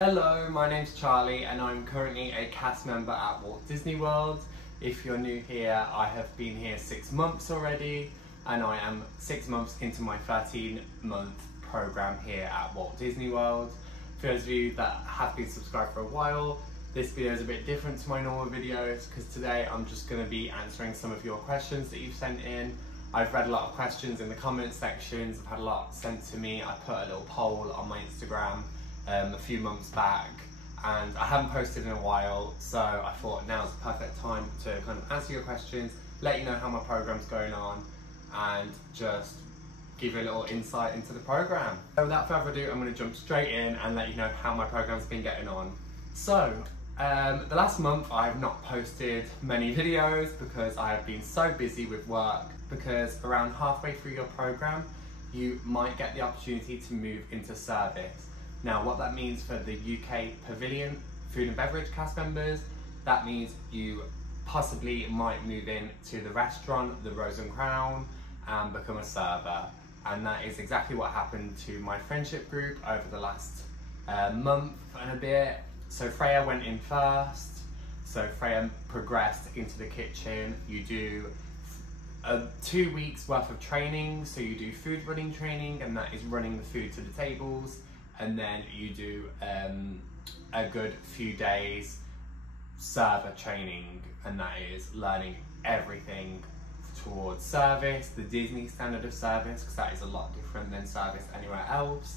Hello, my name's Charlie and I'm currently a cast member at Walt Disney World. If you're new here, I have been here 6 months already and I am 6 months into my 13-month program here at Walt Disney World. For those of you that have been subscribed for a while, this video is a bit different to my normal videos because today I'm just going to be answering some of your questions that you've sent in. I've read a lot of questions in the comment sections, I've had a lot sent to me. I put a little poll on my Instagram a few months back and I haven't posted in a while, so I thought now's the perfect time to kind of answer your questions, let you know how my program's going on and just give you a little insight into the program. So without further ado, I'm going to jump straight in and let you know how my program's been getting on. So the last month I have not posted many videos because I have been so busy with work, because around halfway through your program you might get the opportunity to move into service. Now what that means for the UK Pavilion food and beverage cast members, that means you possibly might move in to the restaurant, the Rose and Crown, and become a server. And that is exactly what happened to my friendship group over the last month and a bit. So Freya went in first, so Freya progressed into the kitchen. You do 2 weeks worth of training, so you do food running training, and that is running the food to the tables. And then you do a good few days server training, and that is learning everything towards service, the Disney standard of service, because that is a lot different than service anywhere else.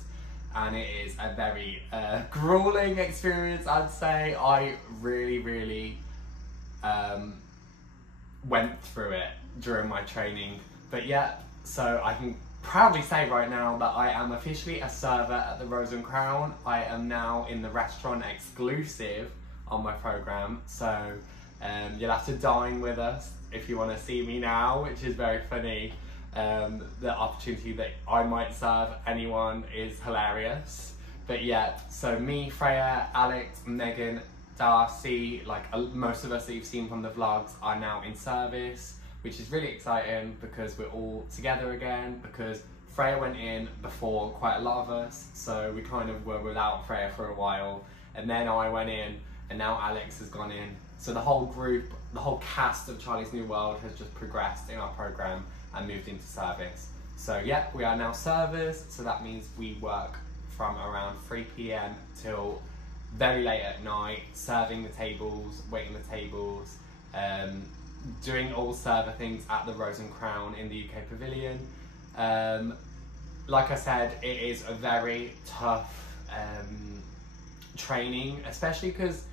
And it is a very grueling experience, I'd say. I really went through it during my training. But yeah, so I can proudly say right now that I am officially a server at the Rose and Crown. I am now in the restaurant exclusive on my program, so you'll have to dine with us if you want to see me now, which is very funny. The opportunity that I might serve anyone is hilarious. But yeah, so me, Freya, Alex, Megan, Darcy, like most of us that you've seen from the vlogs are now in service, which is really exciting because we're all together again, because Freya went in before quite a lot of us, so we kind of were without Freya for a while, and then I went in and now Alex has gone in. So the whole group, the whole cast of Charlie's New World has just progressed in our program and moved into service. So yeah, we are now servers, so that means we work from around 3 PM till very late at night, serving the tables, waiting the tables, doing all server things at the Rose and Crown in the UK Pavilion. Like I said, it is a very tough training, especially because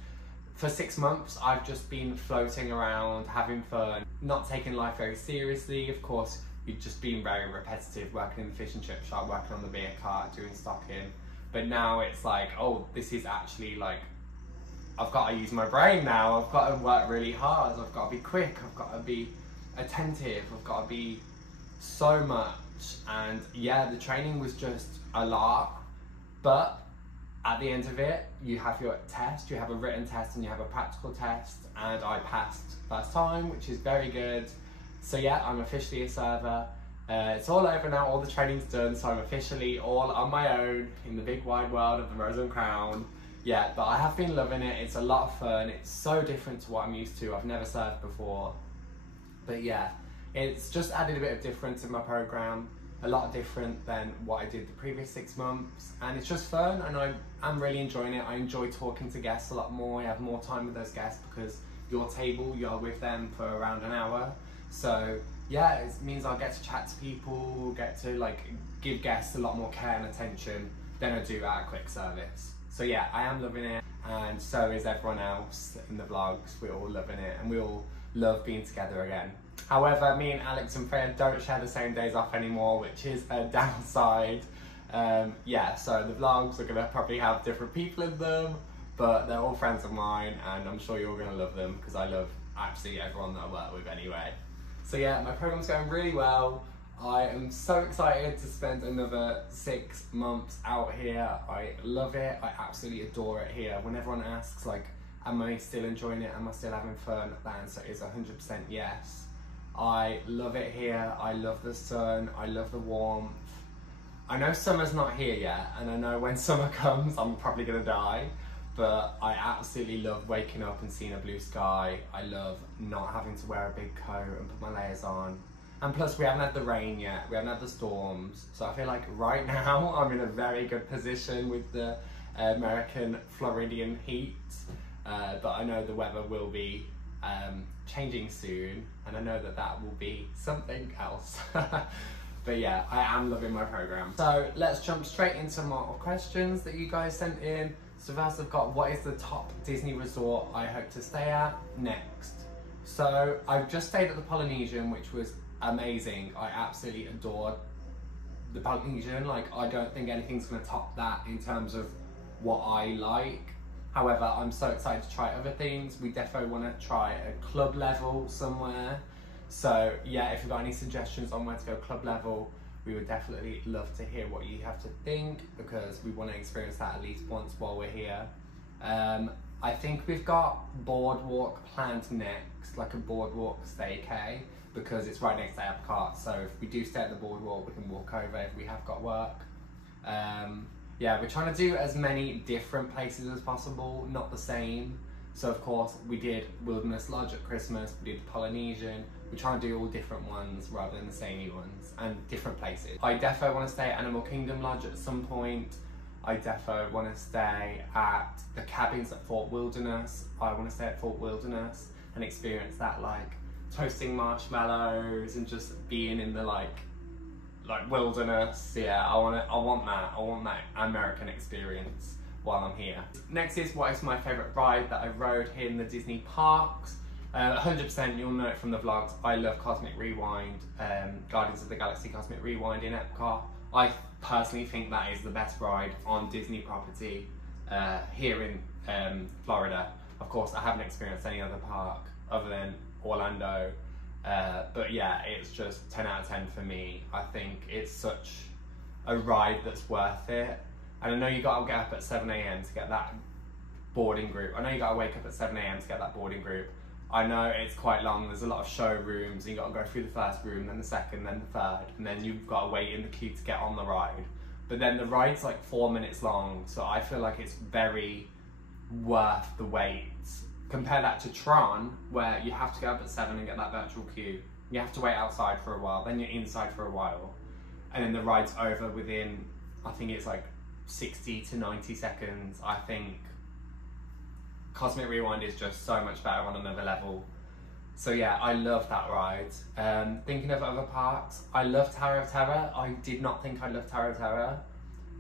for 6 months I've just been floating around, having fun, not taking life very seriously. Of course, you've just been very repetitive, working in the fish and chip shop, working on the beer cart, doing stocking. But now it's like, oh, this is actually like, I've got to use my brain now, I've got to work really hard, I've got to be quick, I've got to be attentive, I've got to be so much. And yeah, the training was just a lot, but at the end of it, you have your test, you have a written test and you have a practical test, and I passed first time, which is very good. So yeah, I'm officially a server. It's all over now, all the training's done, so I'm officially all on my own in the big wide world of the Rose and Crown. Yeah, but I have been loving it. It's a lot of fun. It's so different to what I'm used to. I've never served before. But yeah, it's just added a bit of difference in my program, a lot different than what I did the previous 6 months. And it's just fun, and I'm really enjoying it. I enjoy talking to guests a lot more. I have more time with those guests because your table, you're with them for around an hour. So yeah, it means I'll get to chat to people, get to like give guests a lot more care and attention than I do at a quick service. So yeah, I am loving it, and so is everyone else in the vlogs. We're all loving it, and we all love being together again. However, me and Alex and Freya don't share the same days off anymore, which is a downside. Yeah, so the vlogs are gonna probably have different people in them, but they're all friends of mine, and I'm sure you're gonna love them because I love absolutely everyone that I work with anyway. So yeah, my program's going really well. I am so excited to spend another 6 months out here. I love it. I absolutely adore it here. When everyone asks, like, am I still enjoying it? Am I still having fun? The answer is 100% yes. I love it here. I love the sun. I love the warmth. I know summer's not here yet, and I know when summer comes I'm probably gonna die, but I absolutely love waking up and seeing a blue sky. I love not having to wear a big coat and put my layers on. And plus we haven't had the rain yet, we haven't had the storms, so I feel like right now I'm in a very good position with the American Floridian heat, but I know the weather will be changing soon, and I know that that will be something else. But yeah, I am loving my program. So let's jump straight into more questions that you guys sent in. So first I've got, what is the top Disney resort I hope to stay at next? So I've just stayed at the Polynesian, which was amazing. I absolutely adored the Polynesian. Like, I don't think anything's gonna top that in terms of what I like. However, I'm so excited to try other things. We definitely want to try a club level somewhere. So yeah, if you've got any suggestions on where to go club level, we would definitely love to hear what you have to think, because we want to experience that at least once while we're here. I think we've got Boardwalk planned next, like a Boardwalk staycay, because it's right next to Epcot. So if we do stay at the Boardwalk, we can walk over if we have got work. Yeah, we're trying to do as many different places as possible, not the same. So of course we did Wilderness Lodge at Christmas, we did the Polynesian. We're trying to do all different ones rather than the samey ones, and different places. I defo want to stay at Animal Kingdom Lodge at some point. I defo want to stay at the cabins at Fort Wilderness. I want to stay at Fort Wilderness and experience that, like toasting marshmallows and just being in the like wilderness. Yeah, I want that American experience while I'm here. Next is, what is my favourite ride that I rode here in the Disney parks? 100%, you'll know it from the vlogs, I love Cosmic Rewind, Guardians of the Galaxy Cosmic Rewind in Epcot. I personally think that is the best ride on Disney property here in Florida. Of course, I haven't experienced any other park other than Orlando. But yeah, it's just 10 out of 10 for me. I think it's such a ride that's worth it. And I know you gotta get up at 7 AM to get that boarding group. I know you gotta wake up at 7 AM to get that boarding group. I know it's quite long, there's a lot of showrooms, and you gotta go through the first room, then the second, then the third, and then you've gotta wait in the queue to get on the ride. But then the ride's like 4 minutes long, so I feel like it's very worth the wait. Compare that to Tron, where you have to get up at 7 and get that virtual queue. You have to wait outside for a while, then you're inside for a while. And then the ride's over within, I think it's like 60 to 90 seconds. I think Cosmic Rewind is just so much better on another level. So yeah, I love that ride. Thinking of other parks, I love Tower of Terror. I did not think I loved Tower of Terror,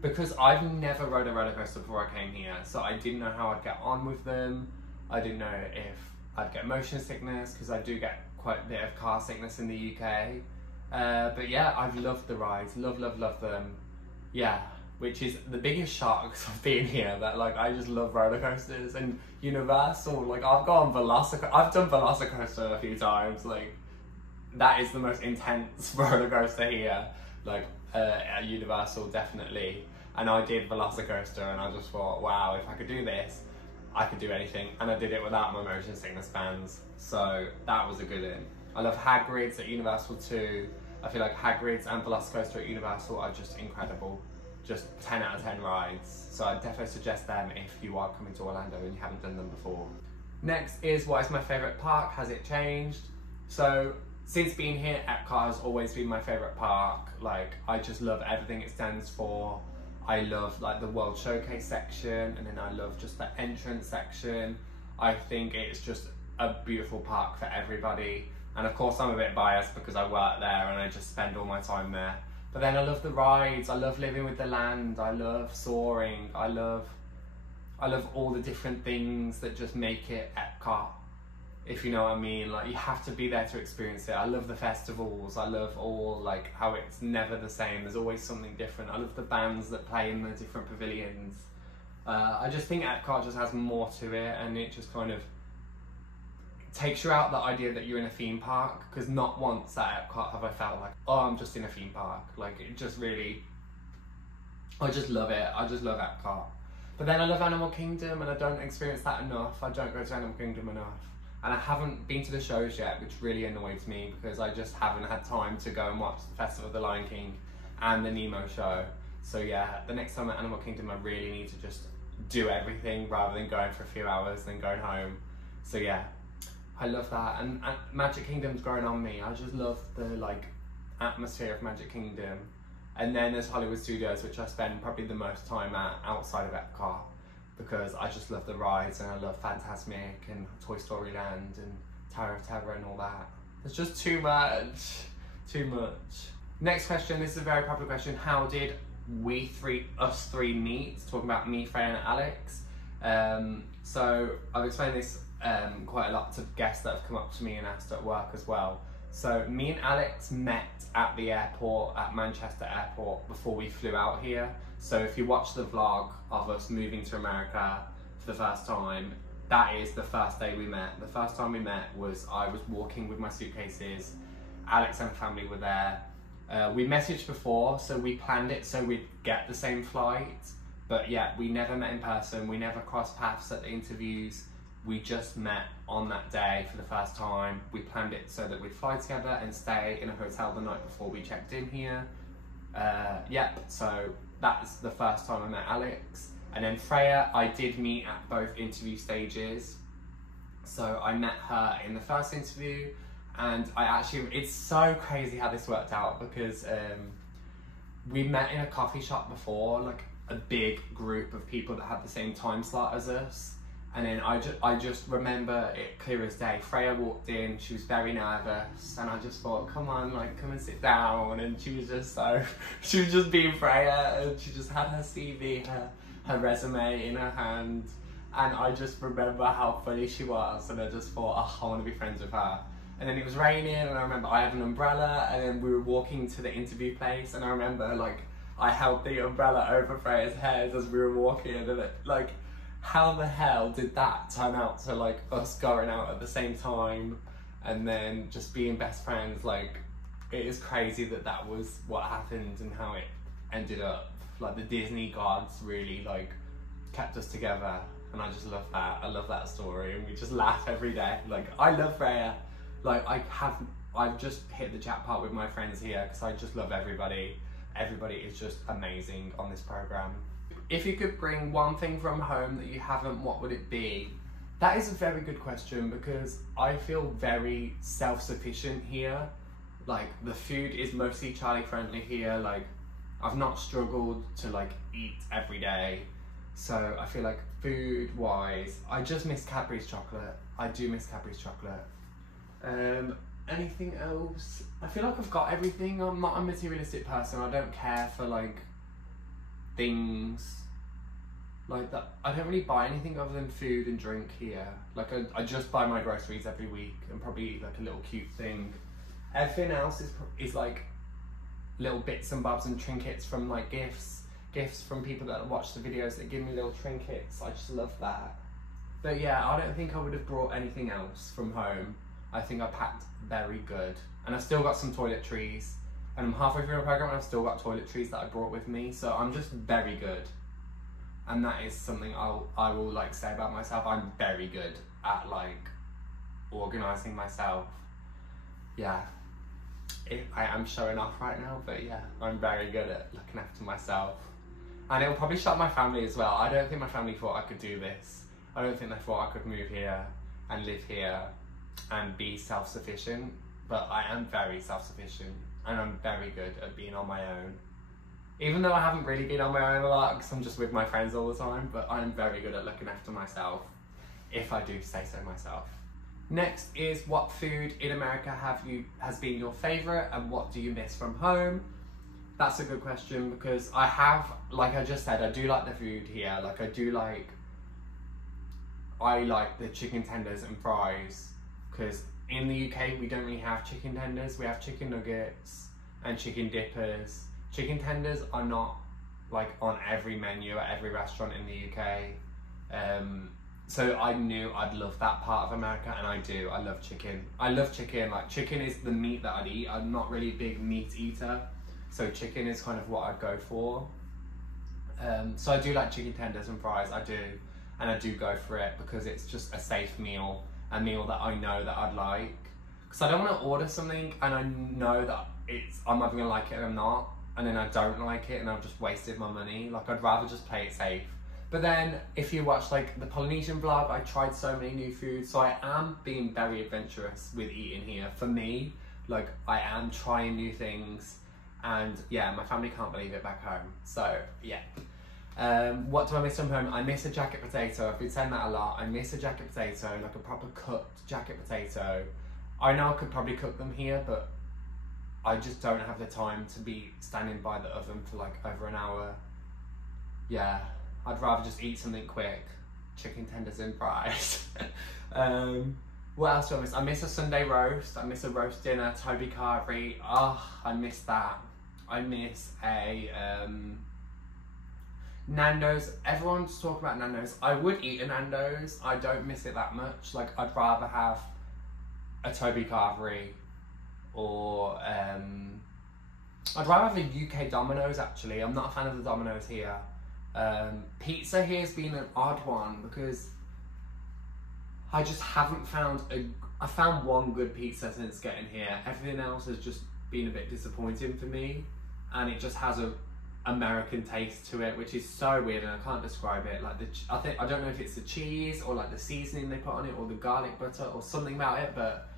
because I've never rode a roller coaster before I came here, so I didn't know how I'd get on with them. I didn't know if I'd get motion sickness, because I do get quite a bit of car sickness in the UK. But yeah, I've loved the rides, love them. Yeah, which is the biggest shock of being here, that like I just love roller coasters. And Universal, like I've done Velocicoaster a few times, like that is the most intense roller coaster here, like at Universal definitely. And I did Velocicoaster and I just thought, wow, if I could do this, I could do anything. And I did it without my motion sickness bands, so that was a good one. I love Hagrid's at Universal too. I feel like Hagrid's and Velocicoaster at Universal are just incredible. Just 10 out of 10 rides. So I definitely suggest them if you are coming to Orlando and you haven't done them before. Next is, what is my favourite park? Has it changed? So since being here, Epcot has always been my favourite park. Like, I just love everything it stands for. I love like the World Showcase section, and then I love just the entrance section. I think it's just a beautiful park for everybody. And of course I'm a bit biased because I work there and I just spend all my time there. But then I love the rides, I love living with the land, I love soaring, I love all the different things that just make it Epcot, if you know what I mean. Like, you have to be there to experience it. I love the festivals, I love all, like, how it's never the same, there's always something different. I love the bands that play in the different pavilions. I just think Epcot just has more to it, and it just kind of takes you out the idea that you're in a theme park, because not once at Epcot have I felt like, oh, I'm just in a theme park. Like, it just really, I just love it. I just love Epcot. But then I love Animal Kingdom, and I don't experience that enough. I don't go to Animal Kingdom enough. And I haven't been to the shows yet, which really annoys me, because I just haven't had time to go and watch the Festival of the Lion King and the Nemo show. So yeah, the next time at Animal Kingdom I really need to just do everything rather than going for a few hours then going home. So yeah, I love that. And Magic Kingdom's grown on me. I just love the like atmosphere of Magic Kingdom. And then there's Hollywood Studios, which I spend probably the most time at outside of Epcot, because I just love the rides and I love Fantasmic and Toy Story Land and Tower of Terror and all that. It's just too much, too much. Next question, this is a very popular question. How did us three meet? Talking about me, Freya and Alex. So I've explained this quite a lot to guests that have come up to me and asked at work as well. So me and Alex met at the airport, at Manchester Airport, before we flew out here. So if you watch the vlog of us moving to America for the first time, that is the first day we met. The first time we met was I was walking with my suitcases, Alex and family were there. We messaged before, so we planned it so we'd get the same flight, but yeah, we never met in person, we never crossed paths at the interviews. We just met on that day for the first time. We planned it so that we'd fly together and stay in a hotel the night before we checked in here. Yep, so that's the first time I met Alex. And then Freya, I did meet at both interview stages. So I met her in the first interview, and it's so crazy how this worked out, because we met in a coffee shop before, like a big group of people that had the same time slot as us. And then I just remember it clear as day. Freya walked in, she was very nervous, and I just thought, come on, like, come and sit down. And she was just being Freya, and she just had her CV, her resume in her hand. And I just remember how funny she was, and I just thought, oh, I want to be friends with her. And then it was raining, and I remember I had an umbrella, and then we were walking to the interview place, and I remember, like, I held the umbrella over Freya's head as we were walking, and like, how the hell did that turn out to like us going out at the same time and then just being best friends? Like, it is crazy that was what happened and how it ended up. Like, the Disney gods really like kept us together, and I just love that. I love that story, and we just laugh every day. Like, I love Freya. Like, I've just hit the jackpot with my friends here, because I just love everybody. Everybody is just amazing on this program. If you could bring one thing from home that you haven't, what would it be? That is a very good question, because I feel very self-sufficient here. Like, the food is mostly Charlie friendly here. Like, I've not struggled to like eat every day. So I feel like food wise, I just miss Cadbury's chocolate. I do miss Cadbury's chocolate. Anything else? I feel like I've got everything. I'm not a materialistic person. I don't care for like things like that. I don't really buy anything other than food and drink here. Like, I just buy my groceries every week and probably like a little cute thing. Everything else is like little bits and bobs and trinkets from like gifts from people that watch the videos that give me little trinkets. I just love that. But yeah, I don't think I would have brought anything else from home. I think I packed very good, and I've still got some toiletries, and I'm halfway through the program and I've still got toiletries that I brought with me, so I'm just very good. And that is something I will like say about myself. I'm very good at like organising myself. Yeah, I am showing off right now, but yeah, I'm very good at looking after myself. And it'll probably shock my family as well. I don't think my family thought I could do this. I don't think they thought I could move here and live here and be self-sufficient, but I am very self-sufficient, and I'm very good at being on my own. Even though I haven't really been on my own a lot, because I'm just with my friends all the time, but I'm very good at looking after myself, if I do say so myself. Next is, what food in America has been your favourite, and what do you miss from home? That's a good question, because I have, like I just said, I do like the food here. Like, I like the chicken tenders and fries, because in the UK we don't really have chicken tenders. We have chicken nuggets and chicken dippers. Chicken tenders are not like on every menu at every restaurant in the UK. So I knew I'd love that part of America, and I do. I love chicken. I love chicken. Like, chicken is the meat that I'd eat. I'm not really a big meat eater, so chicken is kind of what I'd go for. So I do like chicken tenders and fries, I do. And I do go for it because it's just a safe meal, a meal that I know that I'd like. Because I don't want to order something and I know that I'm either going to like it or I'm not. and then I don't like it and I've just wasted my money. Like, I'd rather just play it safe. But then if you watch like the Polynesian vlog, I tried so many new foods, so I am being very adventurous with eating here. For me, like, I am trying new things, and yeah, my family can't believe it back home. So yeah. What do I miss from home? I miss a jacket potato. I've been saying that a lot. I miss a jacket potato, like a proper cooked jacket potato. I know I could probably cook them here, but I just don't have the time to be standing by the oven for like over an hour. Yeah, I'd rather just eat something quick. Chicken tenders and fries. What else do I miss? I miss a Sunday roast. I miss a roast dinner, Toby Carvery. Oh, I miss that. I miss a Nando's. Everyone's talking about Nando's. I would eat a Nando's. I don't miss it that much. Like, I'd rather have a Toby Carvery, or I'd rather have a UK Domino's actually. I'm not a fan of the Domino's here. Pizza here has been an odd one because I just haven't found I found one good pizza since getting here. Everything else has just been a bit disappointing for me, and it just has a American taste to it, which is so weird, and I can't describe it. Like, I don't know if it's the cheese or like the seasoning they put on it, or the garlic butter or something about it, but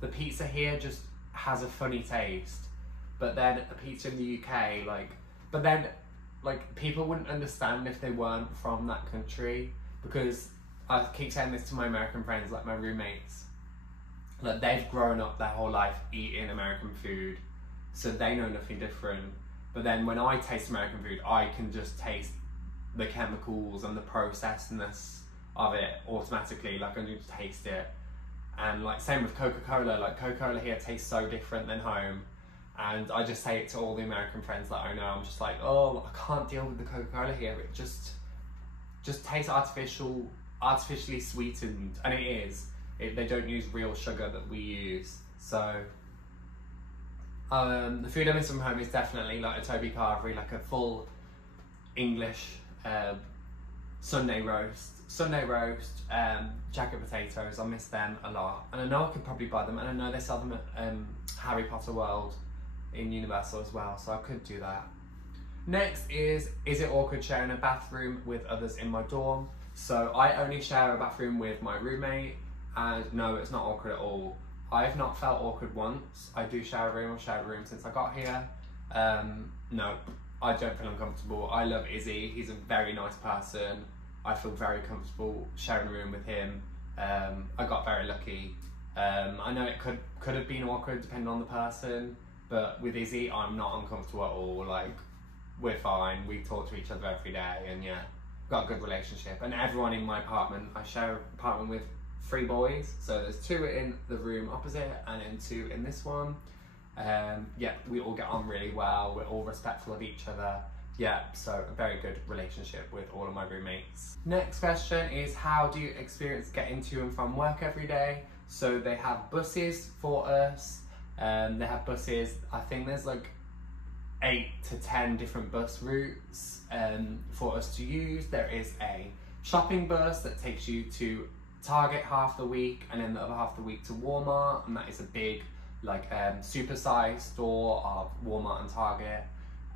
the pizza here just has a funny taste. But then a pizza in the UK, like people wouldn't understand if they weren't from that country, because I keep saying this to my American friends, like my roommates, like they've grown up their whole life eating American food, so they know nothing different. But then when I taste American food, I can just taste the chemicals and the processedness of it automatically. Like, I can just taste it. And like, same with Coca-Cola. Like, Coca-Cola here tastes so different than home. And I just say it to all the American friends that I know. I'm just like, oh, I can't deal with the Coca-Cola here. It just tastes artificially sweetened. And it is. They don't use real sugar that we use. So the food I miss from home is definitely like a Toby Carvery, like a full English Sunday roast, jacket potatoes. I miss them a lot, and I know I could probably buy them, and I know they sell them at Harry Potter World in Universal as well, so I could do that. Next is it awkward sharing a bathroom with others in my dorm? So I only share a bathroom with my roommate, and no, it's not awkward at all. I've not felt awkward once. I do share a room. I've shared a room since I got here. No, I don't feel uncomfortable. I love Izzy. He's a very nice person. I feel very comfortable sharing a room with him. I got very lucky. I know it could have been awkward depending on the person, but with Izzy, I'm not uncomfortable at all. Like, we're fine. We talk to each other every day, and yeah, got a good relationship. And everyone in my apartment, I share an apartment with 3 boys, so there's 2 in the room opposite and then 2 in this one. Yeah, we all get on really well. We're all respectful of each other. Yeah, so a very good relationship with all of my roommates. Next question is, how do you experience getting to and from work every day? So they have buses for us. They have buses, I think there's like 8 to 10 different bus routes for us to use. There is a shopping bus that takes you to Target half the week, and then the other half of the week to Walmart, and that is a big like super-sized store of Walmart and Target,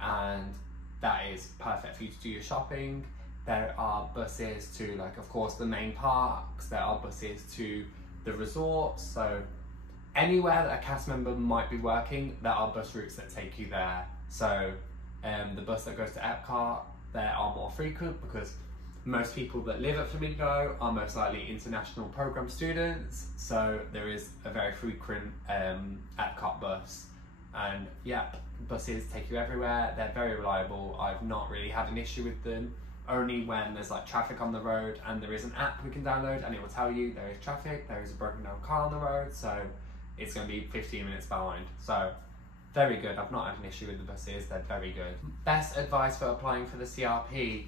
and that is perfect for you to do your shopping. There are buses to, like, of course, the main parks. There are buses to the resorts, so anywhere that a cast member might be working, there are bus routes that take you there. So the bus that goes to Epcot, there are more frequent because most people that live at Flamingo are most likely international program students, so there is a very frequent Epcot bus. And yeah, buses take you everywhere. They're very reliable. I've not really had an issue with them, only when there's like traffic on the road, and there is an app we can download and it will tell you there is traffic, there is a broken down car on the road, so it's going to be 15 minutes behind. So very good. I've not had an issue with the buses. They're very good. Best advice for applying for the CRP?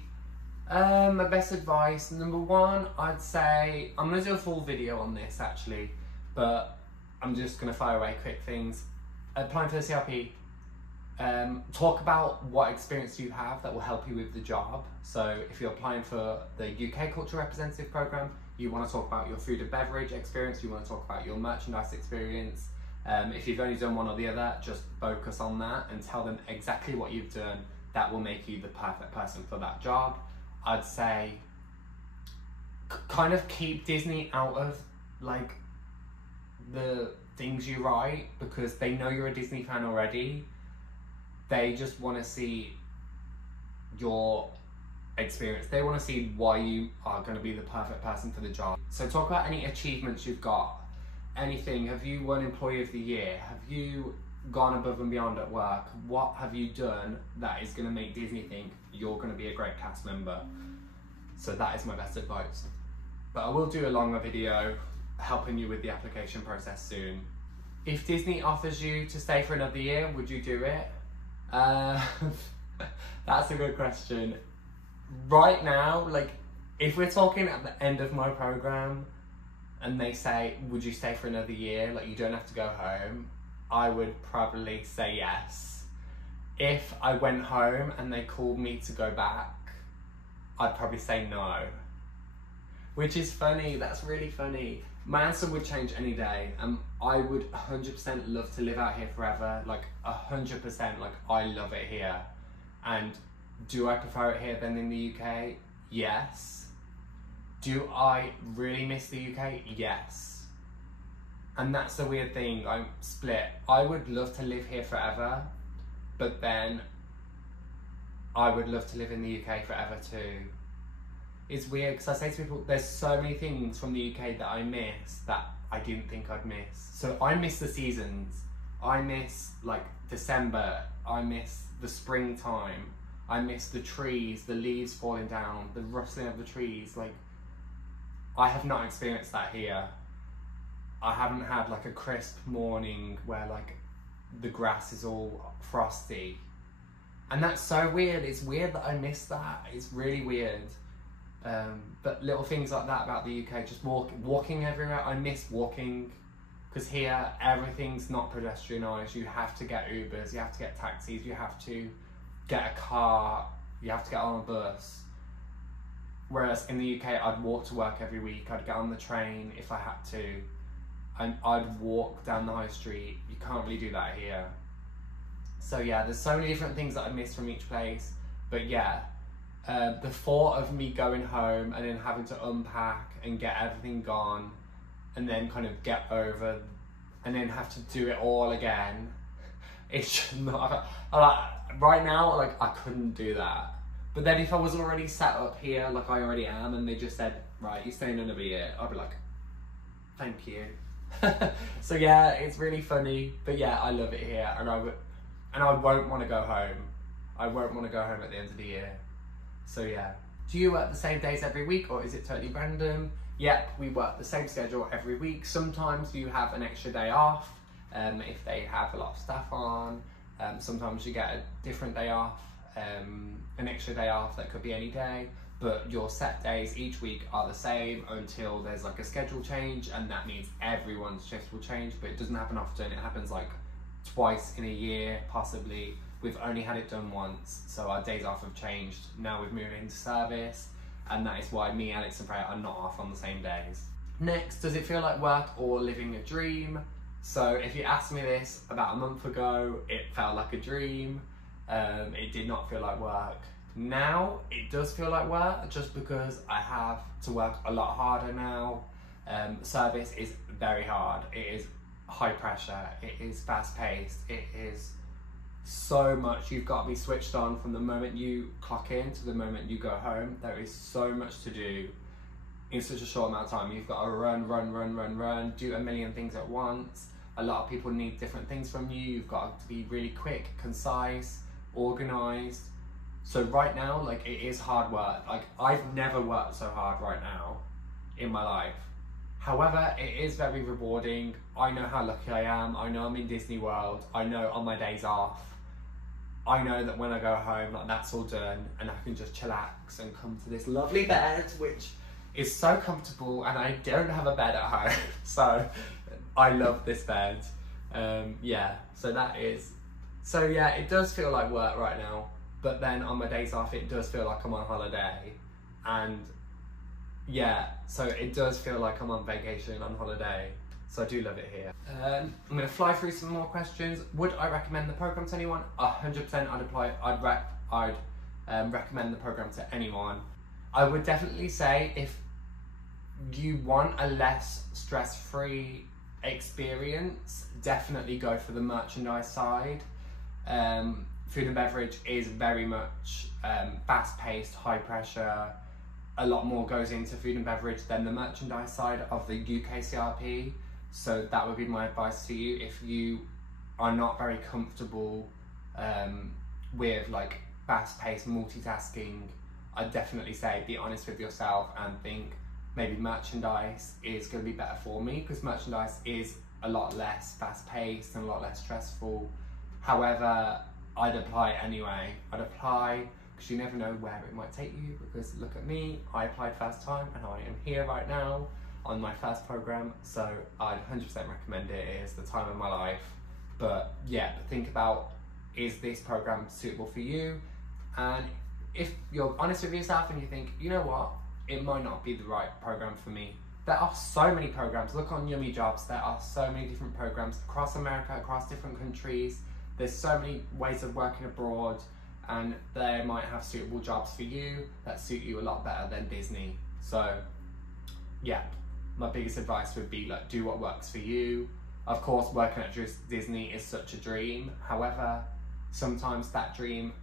My best advice, number 1, I'd say, I'm going to do a full video on this actually, but I'm just going to fire away quick things. Applying for the CRP, talk about what experience you have that will help you with the job. So if you're applying for the UK Cultural Representative Programme, you want to talk about your food and beverage experience, you want to talk about your merchandise experience, If you've only done one or the other, just focus on that and tell them exactly what you've done. That will make you the perfect person for that job. I'd say kind of keep Disney out of like the things you write, because they know you're a Disney fan already. They just want to see your experience. They want to see why you are going to be the perfect person for the job. So talk about any achievements you've got. Anything. Have you won Employee of the Year? Have you gone above and beyond at work? What have you done that is going to make Disney think you're going to be a great cast member? So that is my best advice. But I will do a longer video helping you with the application process soon. If Disney offers you to stay for another year, would you do it? That's a good question. Right now, like, if we're talking at the end of my program and they say, would you stay for another year? Like, you don't have to go home. I would probably say yes. If I went home and they called me to go back, I'd probably say no. Which is funny, that's really funny. My answer would change any day. I would 100% love to live out here forever, like 100%, like I love it here. And do I prefer it here than in the UK? Yes. Do I really miss the UK? Yes. And that's the weird thing, I'm split. I would love to live here forever, but then I would love to live in the UK forever too. It's weird because I say to people, there's so many things from the UK that I miss that I didn't think I'd miss. So I miss the seasons. I miss like December. I miss the springtime. I miss the trees, the leaves falling down, the rustling of the trees. Like, I have not experienced that here. I haven't had like a crisp morning where like the grass is all frosty. And that's so weird. It's weird that I miss that. It's really weird. But little things like that about the UK, just walking everywhere. I miss walking, because here everything's not pedestrianised. You have to get Ubers, you have to get taxis, you have to get a car, you have to get on a bus. Whereas in the UK, I'd walk to work every week, I'd get on the train if I had to, and I'd walk down the high street. You can't really do that here. So yeah, there's so many different things that I miss from each place. But yeah, the thought of me going home and then having to unpack and get everything gone and then kind of get over and then have to do it all again, it's just not, right now, like, I couldn't do that. But then if I was already set up here, like I already am, and they just said, right, you're staying another year, I'd be like, thank you. So yeah, it's really funny, but yeah, I love it here, and I won't want to go home. I won't want to go home at the end of the year. So yeah. Do you work the same days every week, or is it totally random? Yep, we work the same schedule every week. Sometimes you have an extra day off, if they have a lot of staff on. Sometimes you get a different day off, an extra day off that could be any day, but your set days each week are the same until there's like a schedule change, and that means everyone's shift will change, but it doesn't happen often. It happens like twice in a year, possibly. We've only had it done once, so our days off have changed. Now we've moved into service, and that is why me, Alex and Freya are not off on the same days. Next, does it feel like work or living a dream? So if you asked me this about a month ago, it felt like a dream. It did not feel like work. Now it does feel like work, just because I have to work a lot harder now. Service is very hard. It is high pressure. It is fast paced. It is so much. You've got to be switched on from the moment you clock in to the moment you go home. There is so much to do in such a short amount of time. You've got to run, do a million things at once. A lot of people need different things from you. You've got to be really quick, concise, organised. So right now, like, it is hard work. Like, I've never worked so hard right now in my life. However, it is very rewarding. I know how lucky I am. I know I'm in Disney World. I know on my days off, I know that when I go home, like, that's all done, and I can just chillax and come to this lovely bed, which is so comfortable, and I don't have a bed at home, so I love this bed. Yeah, so yeah, it does feel like work right now, but then on my days off, it does feel like I'm on holiday, and yeah, so it does feel like I'm on vacation, on holiday. So I do love it here. I'm going to fly through some more questions. Would I recommend the program to anyone? 100% I'd recommend the program to anyone. I would definitely say if you want a less stress-free experience, definitely go for the merchandise side. Food and beverage is very much fast-paced, high pressure. A lot more goes into food and beverage than the merchandise side of the UKCRP. So that would be my advice to you. If you are not very comfortable with like fast-paced multitasking, I'd definitely say be honest with yourself and think maybe merchandise is going to be better for me, because merchandise is a lot less fast-paced and a lot less stressful. However, I'd apply anyway. I'd apply because you never know where it might take you, because look at me, I applied first time and I am here right now on my first program, so I'd 100% recommend it. It is the time of my life. But yeah, think about, is this program suitable for you? And if you're honest with yourself and you think, you know what, it might not be the right program for me, there are so many programs. Look on Yummy Jobs, there are so many different programs across America, across different countries. There's so many ways of working abroad, and they might have suitable jobs for you that suit you a lot better than Disney. So yeah, my biggest advice would be like, do what works for you. Of course, working at Disney is such a dream. However, sometimes that dream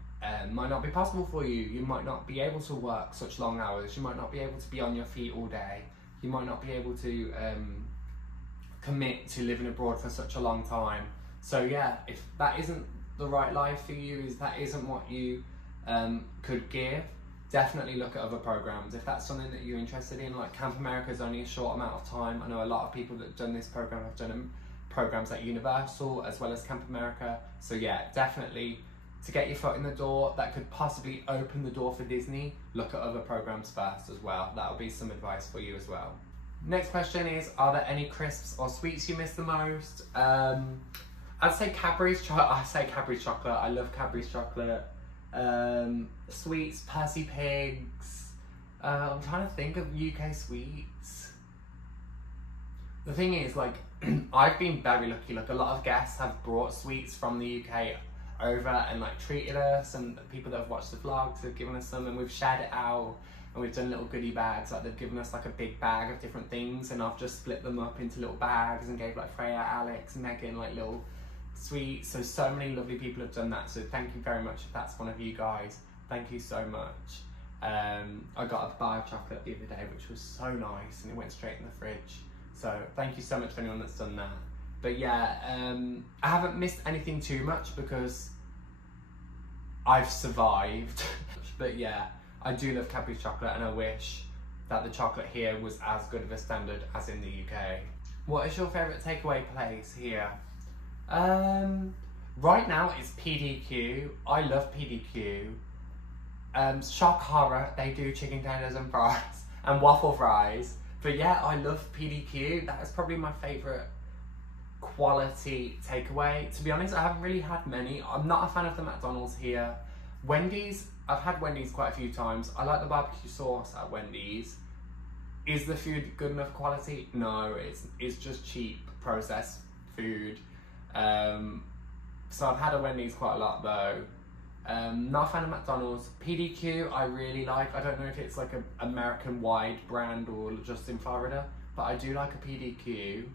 might not be possible for you. You might not be able to work such long hours. You might not be able to be on your feet all day. You might not be able to commit to living abroad for such a long time. So yeah, if that isn't the right life for you, if that isn't what you could give, definitely look at other programs. If that's something that you're interested in, like Camp America is only a short amount of time. I know a lot of people that have done this program have done programs at Universal as well as Camp America. So yeah, definitely to get your foot in the door that could possibly open the door for Disney, look at other programs first as well. That'll be some advice for you as well. Next question is, are there any crisps or sweets you miss the most? I'd say Cadbury's chocolate. I love Cadbury's chocolate. Sweets, Percy Pigs. I'm trying to think of UK sweets. The thing is, like, I've been very lucky. Like, a lot of guests have brought sweets from the UK over and like treated us, and people that have watched the vlogs have given us some, and we've shared it out, and we've done little goodie bags. Like, they've given us like a big bag of different things, and I've just split them up into little bags and gave like Freya, Alex, Megan like little sweets. So many lovely people have done that, so thank you very much if that's one of you guys. Thank you so much. I got a bar of chocolate the other day which was so nice, and it went straight in the fridge, so thank you so much for anyone that's done that. But yeah, I haven't missed anything too much because I've survived. But yeah, I do love Cadbury's chocolate, and I wish that the chocolate here was as good of a standard as in the UK. What is your favourite takeaway place here? Right now it's PDQ. I love PDQ. Shock Horror, they do chicken tenders and fries and waffle fries. But yeah, I love PDQ. That is probably my favourite quality takeaway. To be honest, I haven't really had many. I'm not a fan of the McDonald's here. Wendy's, I've had Wendy's quite a few times. I like the barbecue sauce at Wendy's. Is the food good enough quality? No, it's just cheap processed food. So I've had a Wendy's quite a lot though. Not a fan of McDonald's. PDQ I really like. I don't know if it's like an American-wide brand or just in Florida, but I do like a PDQ.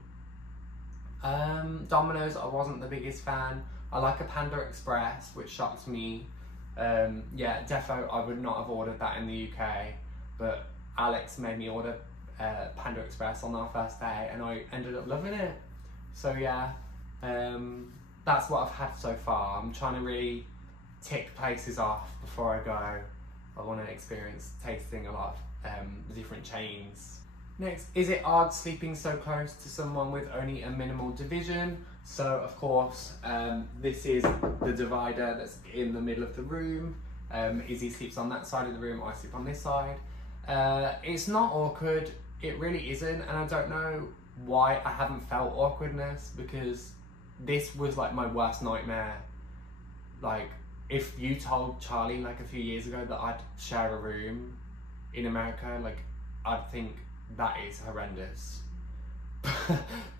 Domino's, I wasn't the biggest fan. I like a Panda Express, which shocks me. Yeah, defo, I would not have ordered that in the UK, but Alex made me order Panda Express on our first day, and I ended up loving it. So yeah, that's what I've had so far. I'm trying to really tick places off before I go. I want to experience tasting a lot of different chains. Next, is it odd sleeping so close to someone with only a minimal division? So of course, this is the divider that's in the middle of the room. Izzy sleeps on that side of the room, I sleep on this side. It's not awkward, it really isn't, and I don't know why I haven't felt awkwardness, because this was like my worst nightmare. Like, if you told Charlie like a few years ago that I'd share a room in America, like, I'd think that is horrendous.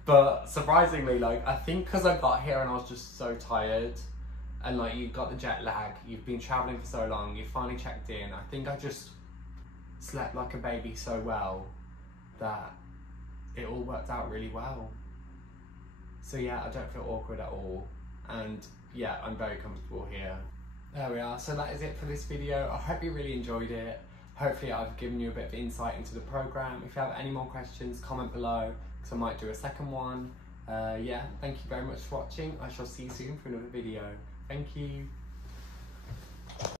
But surprisingly, like, I think because I got here and I was just so tired, and like, you've got the jet lag, you've been traveling for so long, you finally checked in. I think I just slept like a baby so well that it all worked out really well. So yeah, I don't feel awkward at all, and yeah, I'm very comfortable here. There we are, so that is it for this video. I hope you really enjoyed it. Hopefully I've given you a bit of insight into the programme. If you have any more questions, comment below, because I might do a second one. Yeah, thank you very much for watching. I shall see you soon for another video. Thank you.